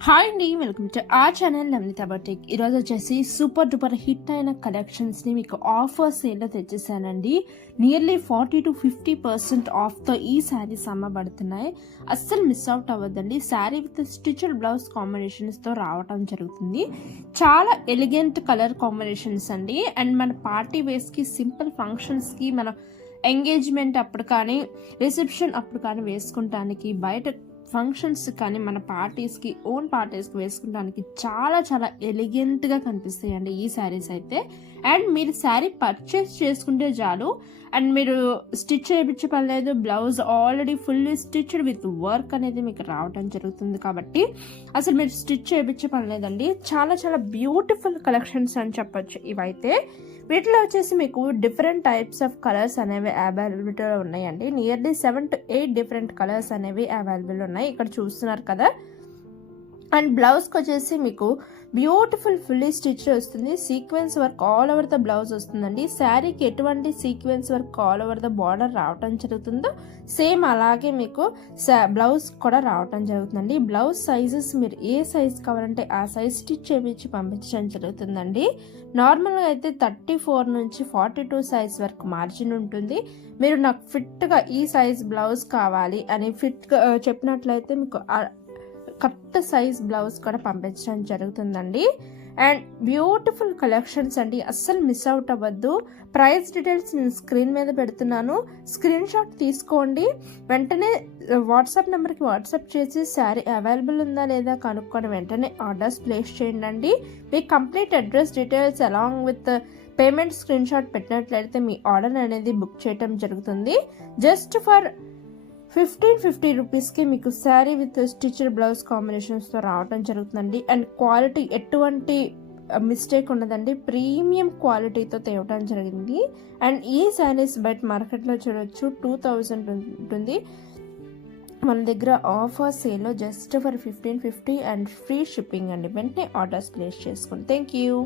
Hi అండి, welcome to ఆ channel నమ్నితా boutique. ఈరోజు వచ్చేసి సూపర్ డూపర్ హిట్ అయిన కలెక్షన్స్ని మీకు ఆఫర్ సేల్లో తెచ్చేసానండి. నియర్లీ 40-50% ఆఫ్తో ఈ శారీస్ అమ్మబడుతున్నాయి. అస్సలు మిస్ అవుట్ అవ్వద్దండి. శారీ విత్ స్టిచ్డ్ బ్లౌజ్ కాంబినేషన్స్తో రావటం జరుగుతుంది. చాలా ఎలిగెంట్ కలర్ కాంబినేషన్స్ అండి. అండ్ మన పార్టీ వేస్కి, సింపుల్ ఫంక్షన్స్కి, మన ఎంగేజ్మెంట్ అప్పుడు కానీ, రిసెప్షన్ అప్పుడు కానీ వేసుకుంటానికి, బయట ఫంక్షన్స్ కానీ, మన పార్టీస్కి, ఓన్ పార్టీస్కి వేసుకోవడానికి చాలా చాలా ఎలిగెంట్గా కనిపిస్తాయండి ఈ శారీస్ అయితే. అండ్ మీరు శారీ పర్చేస్ చేసుకుంటే చాలు, అండ్ మీరు స్టిచ్ చేయించే పని లేదు. Blouse already fully stitched with work అనేది మీకు రావడం జరుగుతుంది కాబట్టి అసలు మీరు స్టిచ్ చేయించే పని లేదండి. చాలా చాలా బ్యూటిఫుల్ కలెక్షన్స్ అని చెప్పొచ్చు ఇవైతే. వీటిలో వచ్చేసి మీకు డిఫరెంట్ టైప్స్ ఆఫ్ కలర్స్ అనేవి అవైలబిలిటీలో ఉన్నాయండి. నియర్లీ 7 to 8 డిఫరెంట్ కలర్స్ అనేవి అవైలబుల్ ఉన్నాయి, ఇక్కడ చూస్తున్నారు కదా. అండ్ బ్లౌజ్కి వచ్చేసి మీకు బ్యూటిఫుల్ ఫుల్లీ స్టిచ్ వస్తుంది. Sequence work all over the blouse వస్తుందండి. శారీకి ఎటువంటి sequence work all over the border రావటం జరుగుతుందో సేమ్ అలాగే మీకు బ్లౌజ్ కూడా రావటం జరుగుతుందండి. బ్లౌజ్ సైజెస్ మీరు ఏ సైజ్ కావాలంటే ఆ సైజ్ స్టిచ్ చేయించి పంపించడం జరుగుతుందండి. నార్మల్గా అయితే 34 నుంచి 42 సైజ్ వరకు మార్జిన్ ఉంటుంది. మీరు నాకు ఫిట్గా ఈ సైజ్ బ్లౌజ్ కావాలి అని ఫిట్గా చెప్పినట్లయితే మీకు కరెక్ట్ సైజ్ బ్లౌజ్ కూడా పంపించడం జరుగుతుందండి. అండ్ బ్యూటిఫుల్ కలెక్షన్స్ అండి, అస్సలు మిస్ అవుట్ అవ్వద్దు. ప్రైస్ డీటెయిల్స్ నేను స్క్రీన్ మీద పెడుతున్నాను, స్క్రీన్ షాట్ తీసుకోండి. వెంటనే వాట్సాప్ నెంబర్కి వాట్సాప్ చేసి శారీ అవైలబుల్ ఉందా లేదా కనుక్కొని వెంటనే ఆర్డర్స్ ప్లేస్ చేయండి. మీ complete address details along with payment screenshot పెట్టినట్లయితే మీ ఆర్డర్ అనేది బుక్ చేయటం జరుగుతుంది. జస్ట్ ఫర్ 1550 రూపీస్కి మీకు శారీ విత్ స్టిచ్డ్ బ్లౌజ్ కాంబినేషన్స్తో రావడం జరుగుతుందండి. అండ్ క్వాలిటీ ఎటువంటి మిస్టేక్ ఉండదండి, ప్రీమియం క్వాలిటీతో తేవడం జరిగింది. అండ్ ఈ శారీస్ బయట మార్కెట్లో చూడొచ్చు 2000 ఉంటుంది. మన దగ్గర ఆఫర్ సేల్లో just for 1550 and free shipping అండి. వెంటనే ఆర్డర్స్ ప్లేస్ చేసుకోండి. Thank you.